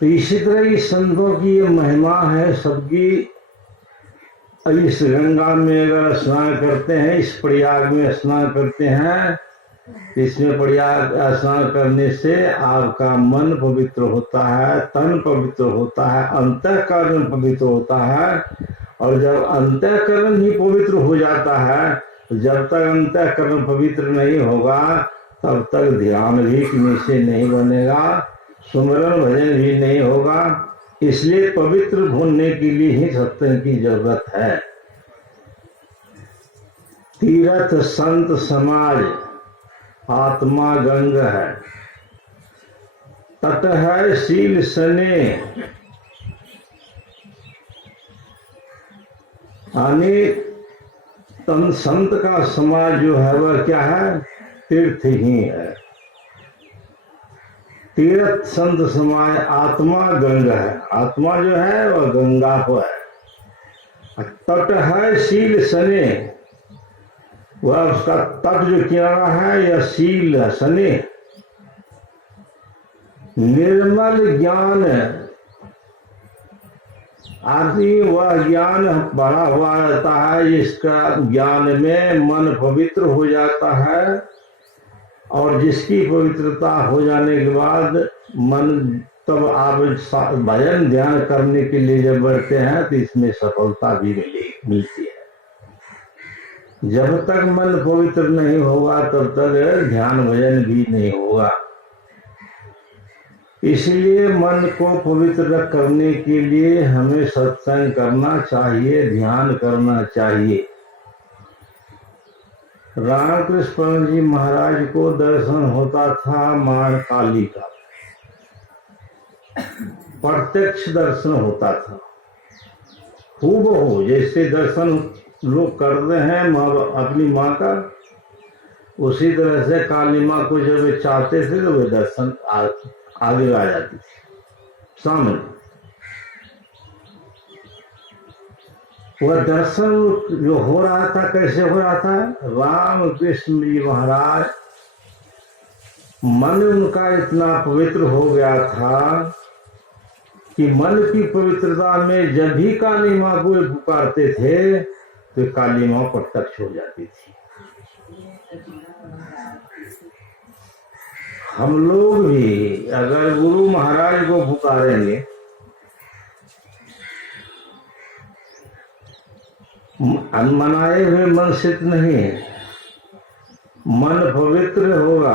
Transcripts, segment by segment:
तो इसी तरह ही संतों की ये महिमा है सबकी। इस गंगा में अगर स्नान करते हैं, इस प्रयाग में स्नान करते हैं, इसमें प्रयाग स्नान करने से आपका मन पवित्र होता है, तन पवित्र होता है, अंतःकरण पवित्र होता है। और जब अंतःकरण ही पवित्र हो जाता है, जब तक अंतःकरण पवित्र नहीं होगा तब तक ध्यान भी किसी से नहीं बनेगा, सुमरन भजन भी नहीं होगा। इसलिए पवित्र होने के लिए ही सत्संग की जरूरत है। तीर्थ संत समाज आत्मा गंग है, तट है शील सने, यानी तन संत का समाज जो है वह क्या है? तीर्थ ही है। तीर्थ संत समाज आत्मा गंग है, आत्मा जो है वह गंगा को है। तट है शील सने, वह उसका तट जो किनारा है यह शील है, सने निर्मल ज्ञान आदि वह ज्ञान बढ़ा हुआ रहता है, जिसका ज्ञान में मन पवित्र हो जाता है। और जिसकी पवित्रता हो जाने के बाद मन, तब आप भजन ध्यान करने के लिए जब बढ़ते हैं तो इसमें सफलता भी मिलती है। जब तक मन पवित्र नहीं होगा तब तक ध्यान भजन भी नहीं होगा। इसलिए मन को पवित्र करने के लिए हमें सत्संग करना चाहिए, ध्यान करना चाहिए। रामकृष्ण परमहंस जी महाराज को दर्शन होता था मां काली का, प्रत्यक्ष दर्शन होता था, हूबहू जैसे दर्शन लोग करते हैं अपनी माँ का, उसी तरह से काली माँ को जब वे चाहते थे तो वे दर्शन आगे आ जाती थी सामने। वह दर्शन जो हो रहा था कैसे हो रहा था? राम कृष्ण जी महाराज मन उनका इतना पवित्र हो गया था कि मन की पवित्रता में जब भी काली माँ को पुकारते थे तो काली माँ प्रत्यक्ष हो जाती थी। हम लोग भी अगर गुरु महाराज को पुकारेंगे, मनाए हुए मन सिद्ध नहीं है, मन पवित्र होगा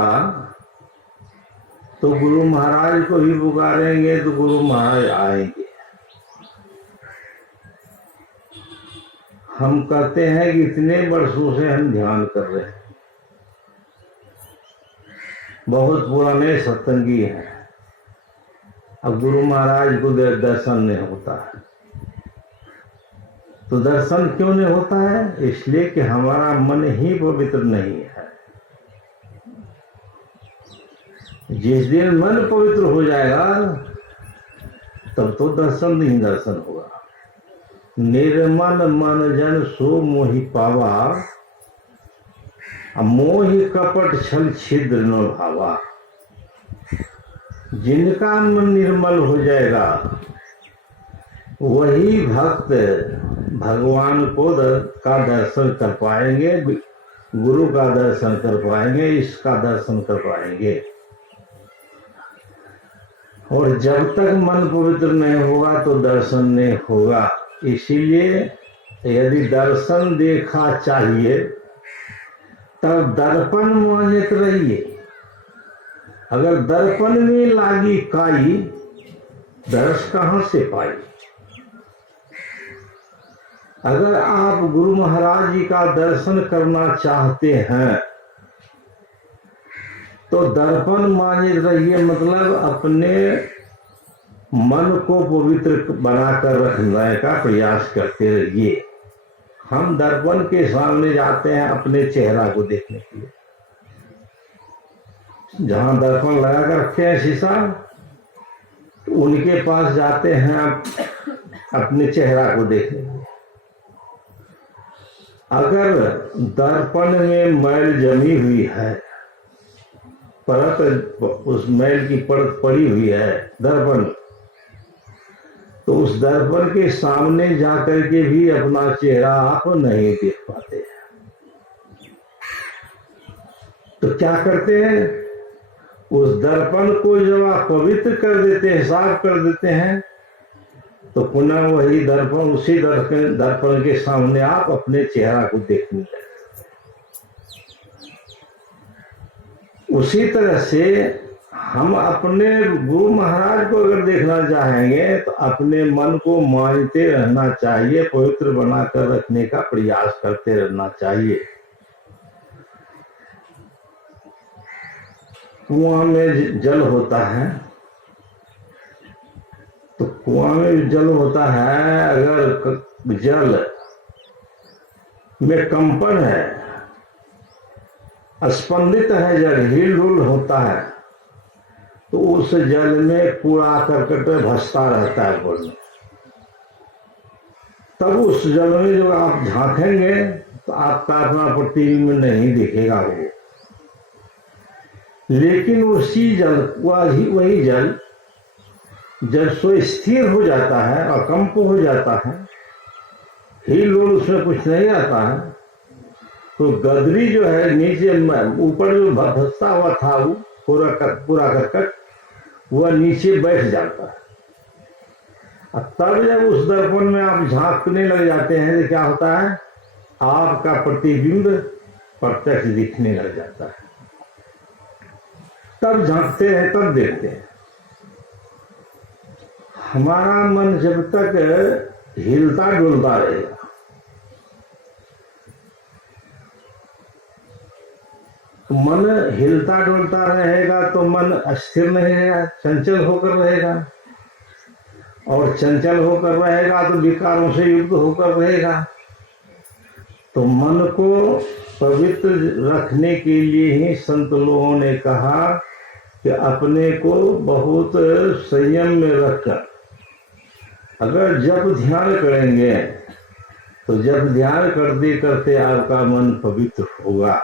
तो गुरु महाराज को ही पुकारेंगे तो गुरु महाराज आएंगे। हम कहते हैं कि इतने वर्षों से हम ध्यान कर रहे हैं, बहुत पुराने सत्संगी हैं, अब गुरु महाराज को दर्शन नहीं होता है। तो दर्शन क्यों नहीं होता है? इसलिए कि हमारा मन ही पवित्र नहीं है। जिस दिन मन पवित्र हो जाएगा तब तो दर्शन नहीं दर्शन होगा। निर्मल मन जन सो मोहि पावा, मोहि कपट छल छिद्र न भावा। जिनका मन निर्मल हो जाएगा वही भक्त भगवान को का दर्शन कर पाएंगे, गुरु का दर्शन कर पाएंगे, इसका दर्शन कर पाएंगे। और जब तक मन पवित्र नहीं होगा तो दर्शन नहीं होगा। इसीलिए यदि दर्शन देखा चाहिए तब दर्पण मानित रहिए। अगर दर्पण में लागी काई, दर्श कहां से पाई? अगर आप गुरु महाराज जी का दर्शन करना चाहते हैं तो दर्पण मानित रहिए, मतलब अपने मन को पवित्र बनाकर रखने का प्रयास करते रहिए। हम दर्पण के सामने जाते हैं अपने चेहरा को देखने के लिए, जहां दर्पण लगा कर रखे हैं शीशा, तो उनके पास जाते हैं अपने चेहरा को देखने के लिए। अगर दर्पण में मैल जमी हुई है, परत, उस मैल की परत पड़ी हुई है दर्पण, तो उस दर्पण के सामने जाकर के भी अपना चेहरा आप नहीं देख पाते। तो क्या करते हैं, उस दर्पण को जब आप पवित्र कर देते हैं, साफ कर देते हैं, तो पुनः वही दर्पण, उसी दर्पण के सामने आप अपने चेहरा को देखने लगते। उसी तरह से हम अपने गुरु महाराज को अगर देखना चाहेंगे तो अपने मन को मांझते रहना चाहिए, पवित्र बनाकर रखने का प्रयास करते रहना चाहिए। कुआं में जल होता है, तो कुआं में जल होता है, अगर जल में कंपन है, स्पंदित है, जल हिल डुल होता है, तो उस जल में कूड़ा करकट भसता रहता है बोल। तब उस जल में जो आप झांकेंगे तो आपका अपना प्रतिबिंब नहीं दिखेगा वो। लेकिन उसी जल, वही जल जब सो स्थिर हो जाता है, अकंप हो जाता है, हिल डुल उसमें कुछ नहीं आता है, तो गदरी जो है नीचे, ऊपर जो भसता हुआ था वो पूरा करकट, वह नीचे बैठ जाता है। और तब जब उस दर्पण में आप झांकने लग जाते हैं तो क्या होता है, आपका प्रतिबिंब प्रत्यक्ष दिखने लग जाता है। तब झांकते हैं, तब देखते हैं। हमारा मन जब तक हिलता डुलता रहेगा, मन हिलता डुलता रहेगा तो मन अस्थिर नहीं रहेगा, चंचल होकर रहेगा, और चंचल होकर रहेगा तो विकारों से युक्त होकर रहेगा। तो मन को पवित्र रखने के लिए ही संत लोगों ने कहा कि अपने को बहुत संयम में रखकर अगर जब ध्यान करेंगे तो जब ध्यान करते करते आपका मन पवित्र होगा,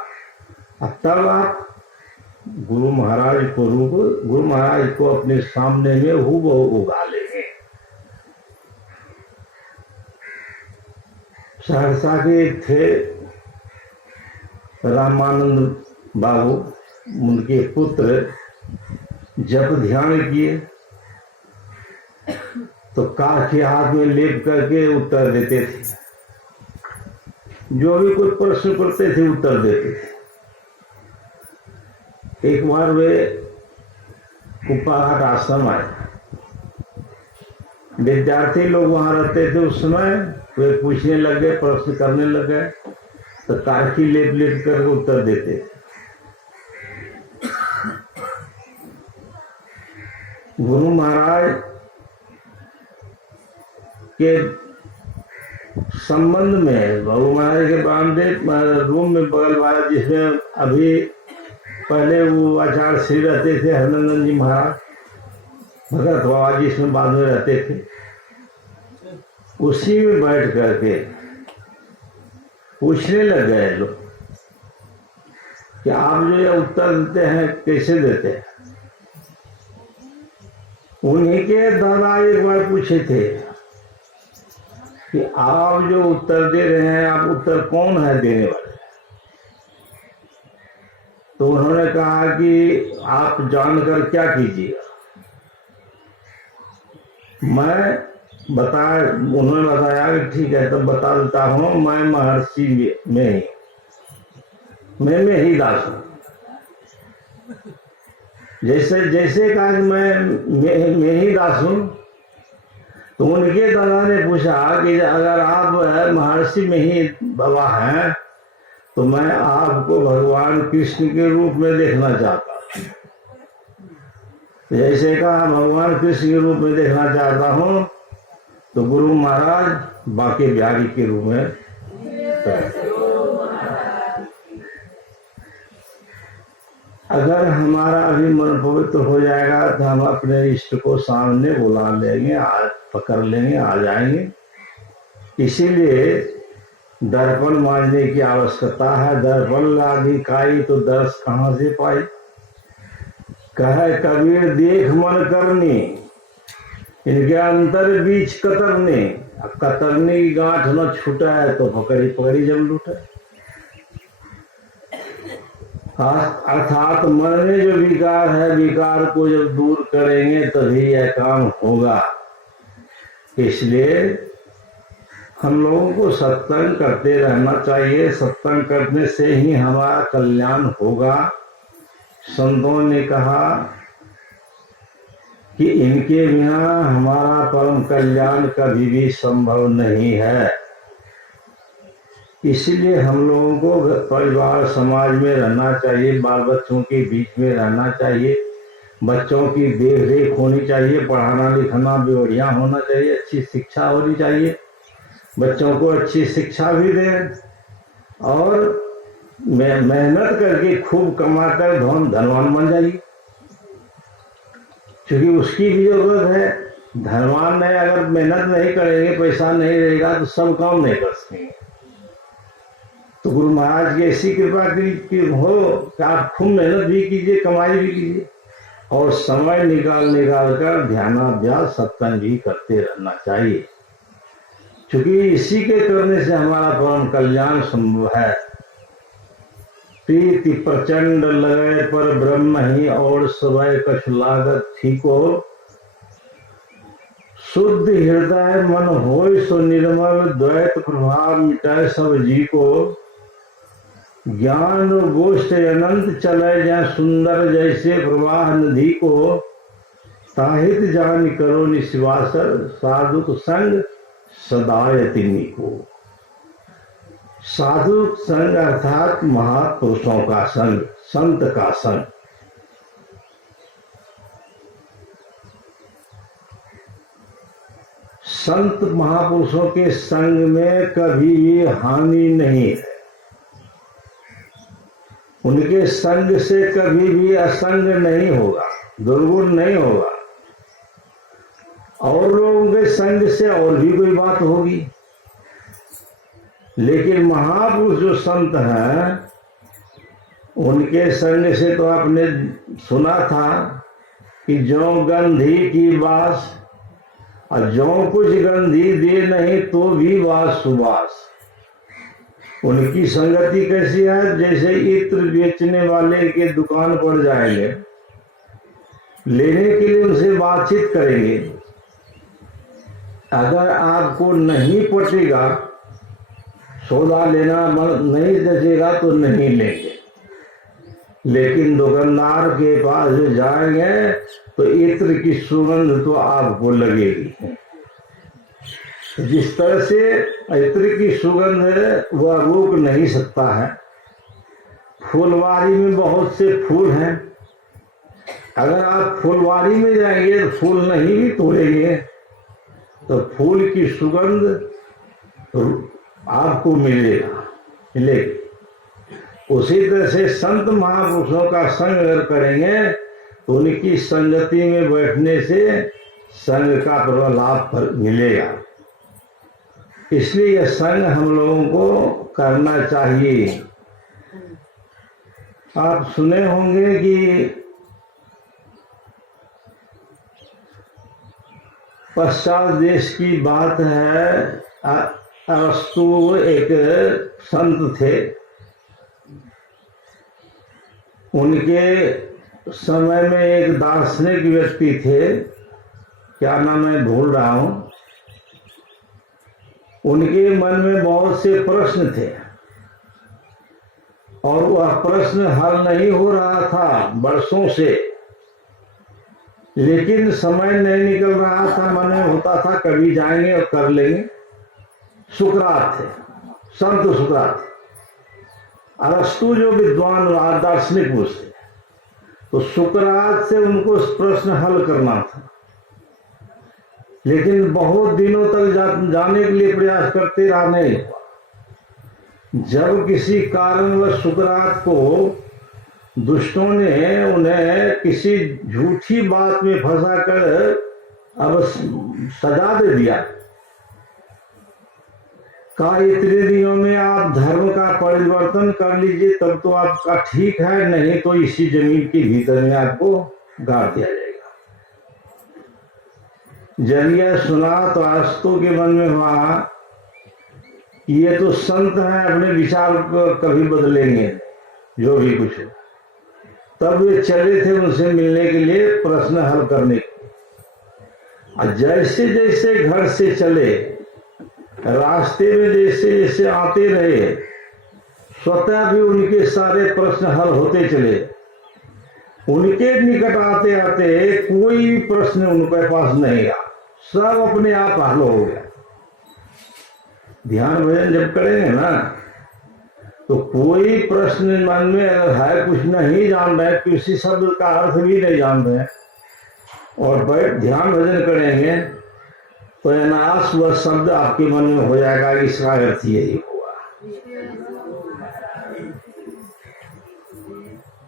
तब आप गुरु महाराज को अपने सामने में हूबहू उगा लेंगे। सहरसा के एक थे रामानंद बाबू, उनके पुत्र जब ध्यान किए तो काठ के हाथ में लेप करके उत्तर देते थे, जो भी कोई प्रश्न करते थे उत्तर देते थे। एक बार वे कुप्पाघाट आश्रम आए, विद्यार्थी लोग वहां रहते थे उस समय, वे पूछने लगे, प्रश्न करने लगे, तो काठी लेप लेप करके उत्तर देते थे। गुरु महाराज के संबंध में, गुरु महाराज के बामदेव रूम में बगल वाला, जिसमें अभी पहले वो आचार्य श्री रहते थे, हरनंदन जी महाराज, भगत बाबा जी इसमें बाद में रहते थे, उसी में बैठ करके पूछने लग गए लोग कि आप जो ये उत्तर देते हैं कैसे देते हैं। उन्हीं के दादा एक बार पूछे थे कि आप जो उत्तर दे रहे हैं, आप उत्तर कौन है देने वाले। तो उन्होंने कहा कि आप जानकर क्या कीजिएगा। उन्होंने बताया कि ठीक है, तो बता देता हूँ, मैं महर्षि में ही दास हूँ। जैसे कहा कि मैं ही दास हूँ, तो उनके दादा ने पूछा कि अगर आप महर्षि में ही बाबा हैं तो मैं आपको भगवान कृष्ण के रूप में देखना चाहता हूँ। जैसे कहा भगवान कृष्ण के रूप में देखना चाहता हूँ, तो गुरु महाराज बांके बिहारी के रूप में। अगर हमारा अभी मन पवित्र हो जाएगा तो हम अपने इष्ट को सामने बुला लेंगे, पकड़ लेंगे, आ जाएंगे। इसीलिए दर्पण मांझने की आवश्यकता है। दर्पण लागी काई तो दर्श कहाँ से पाई। कहे कबीर देख मन करनी, इनके अंतर बीच कतरने, कतरने की गांठ न छूटा है तो पकड़ी पकड़ी जब लूटा। अर्थात मन में जो विकार है, विकार को जब दूर करेंगे तभी यह काम होगा। इसलिए हम लोगों को सत्संग करते रहना चाहिए। सत्संग करने से ही हमारा कल्याण होगा। संतों ने कहा कि इनके बिना हमारा परम कल्याण कभी भी संभव नहीं है। इसलिए हम लोगों को परिवार समाज में रहना चाहिए, बाल बच्चों के बीच में रहना चाहिए, बच्चों की देख रेख होनी चाहिए, पढ़ाना लिखाना भी बढ़िया होना चाहिए, अच्छी शिक्षा होनी चाहिए, बच्चों को अच्छी शिक्षा भी दें और मेहनत करके खूब कमाकर धनवान बन जाइए, क्योंकि उसकी भी जरूरत है। धनवान नहीं, अगर मेहनत नहीं करेंगे, पैसा नहीं रहेगा तो सब काम नहीं कर सकेंगे। तो गुरु महाराज की ऐसी कृपा की हो कि आप खूब मेहनत भी कीजिए, कमाई भी कीजिए और समय निकाल कर ध्यानाभ्यास सत्संग भी करते रहना चाहिए, क्योंकि इसी के करने से हमारा परम कल्याण संभव है। प्रीति प्रचंड लगे पर ब्रह्म ही और सवय कछ लागत ठीको, शुद्ध हृदय मन होय सो निर्मल, द्वैत प्रभाव मिटाए सब जी को, ज्ञान गोष्ठ अनंत चले जाए सुंदर जैसे प्रवाह नदी को, ताहित जान करो निस्वासर साधु संग सदायतिनी को। साधु संग अर्थात महापुरुषों का संग, संत का संग। संत महापुरुषों के संग में कभी भी हानि नहीं है। उनके संग से कभी भी असंग नहीं होगा, दुर्गुण नहीं होगा। और लोगों के संग से और भी कोई बात होगी, लेकिन महापुरुष जो संत हैं उनके संग से तो आपने सुना था कि जो गंधी की बास और जो कुछ गंधी दे नहीं तो भी बास सुबास। उनकी संगति कैसी है? जैसे इत्र बेचने वाले के दुकान पर जाएंगे, लेने के लिए उनसे बातचीत करेंगे। अगर आपको नहीं पटेगा, सौदा लेना नहीं जचेगा तो नहीं लेंगे, लेकिन दुकानदार के पास जो जाएंगे तो इत्र की सुगंध तो आपको लगेगी। जिस तरह से इत्र की सुगंध है वह रोक नहीं सकता है। फुलवारी में बहुत से फूल हैं, अगर आप फुलवारी में जाएंगे तो फूल नहीं भी तोड़ेंगे तो फूल की सुगंध आपको मिलेगी। उसी तरह से संत महापुरुषों का संग अगर करेंगे तो उनकी संगति में बैठने से संग का लाभ मिलेगा। इसलिए यह संग हम लोगों को करना चाहिए। आप सुने होंगे कि पश्चात देश की बात है, अरस्तु एक संत थे, उनके समय में एक दार्शनिक व्यक्ति थे, क्या नाम है भूल रहा हूं। उनके मन में बहुत से प्रश्न थे और वह प्रश्न हल नहीं हो रहा था वर्षों से, लेकिन समय नहीं निकल रहा था। मन में होता था कभी जाएंगे और कर लेंगे। सुकरात थे, संत सुकरात। अरस्तु जो विद्वान दार्शनिक पुरुष थे, तो सुकरात से उनको प्रश्न हल करना था, लेकिन बहुत दिनों तक जाने के लिए प्रयास करते रहा, नहीं हुआ। जब किसी कारणवश सुकरात को दुष्टों ने उन्हें किसी झूठी बात में फंसाकर अब सजा दे दिया, कहा इतने दिनों में आप धर्म का परिवर्तन कर लीजिए तब तो आपका ठीक है, नहीं तो इसी जमीन के भीतर में आपको गाड़ दिया जाएगा। जब यह सुना तो आस्तु के मन में हुआ कि ये तो संत हैं, अपने विचार को कभी बदलेंगे जो भी कुछ हो। तब वे चले थे उनसे मिलने के लिए, प्रश्न हल करने को। और जैसे जैसे घर से चले, रास्ते में जैसे जैसे आते रहे, स्वतः भी उनके सारे प्रश्न हल होते चले। उनके निकट आते आते कोई प्रश्न उनके पास नहीं आ, सब अपने आप हल हो गया। ध्यान भजन जब करेंगे ना, तो कोई प्रश्न मन में अगर है, कुछ नहीं जान रहे, किसी शब्द का अर्थ भी नहीं जान रहे, और बैठ ध्यान भजन करेंगे तो अनायास वह शब्द आपके मन में हो जाएगा, इसका अर्थ यही हुआ।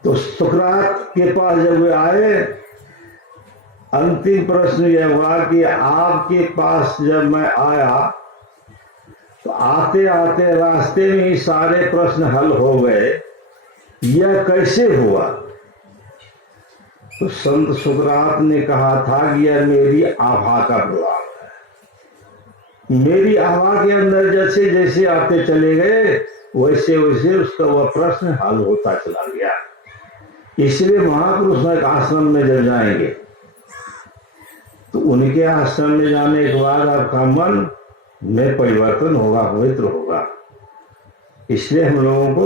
तो सुकरात के पास जब वे आए, अंतिम प्रश्न यह हुआ कि आपके पास जब मैं आया तो आते आते रास्ते में ही सारे प्रश्न हल हो गए, यह कैसे हुआ? तो संत सुकरात ने कहा था कि यह मेरी आभा का प्रभाव है। मेरी आभा के अंदर जैसे जैसे आते चले गए, वैसे वैसे उसका वह प्रश्न हल होता चला गया। इसलिए महापुरुष एक आश्रम में जब जाएंगे तो उनके आश्रम में जाने के बाद आपका मन में परिवर्तन होगा, पवित्र होगा। इसलिए हम लोगों को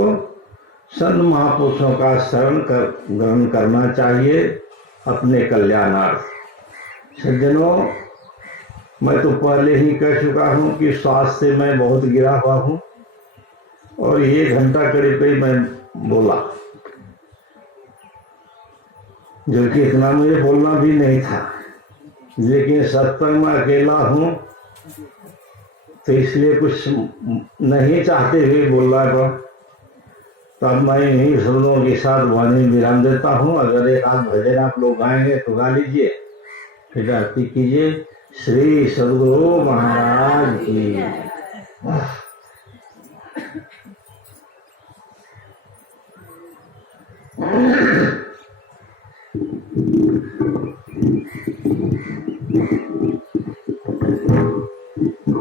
संत महापुरुषों का शरण ग्रहण करना चाहिए अपने कल्याणार्थ। सज्जनों, मैं तो पहले ही कह चुका हूं कि स्वास्थ्य से मैं बहुत गिरा हुआ हूं, और 1 घंटा करीब ही मैं बोला, जो कि इतना मुझे बोलना भी नहीं था, लेकिन सत्संग में अकेला हूं तो इसलिए कुछ नहीं चाहते हुए बोल रहा था। तब मैं इन्हीं शब्दों के साथ वाणी विराम देता हूँ। अगर एक आध भजन आप लोग गाएंगे तो गा लीजिए, फिर आरती कीजिए। श्री सद्गुरु महाराज की।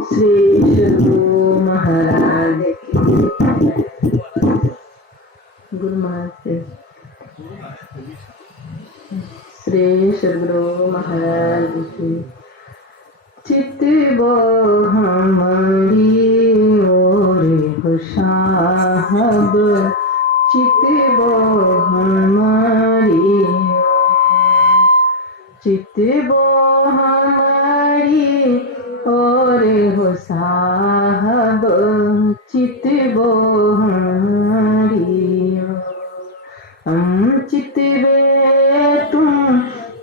श्री सद्गुरु महाराज की। गुरु महाराज श्री सद्गुरु महाराज की। चित वो हमारी ओर हो साहब, चित वो हमारी, चित वो हमारी और हो साहब, चित वो हमारी। हम चितवे तुम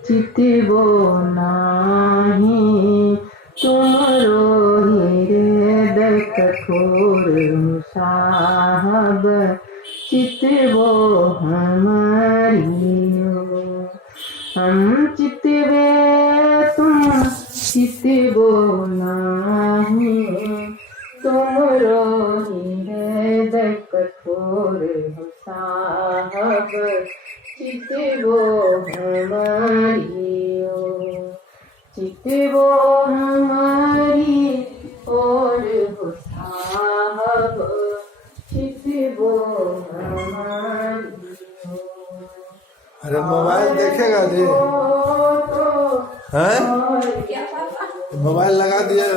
चितवो नाही, तुमरो हृदय कठोर साहब, चितवो हमारी। हम चितवे तुम चितवो नाही, तुमरो हृदय कठोर साहब, चितवो हमारी। चितवो हमारी और हो साहब, चितवो हमारी। अरे मोबाइल देखेगा जी? हैं? मोबाइल लगा दिया।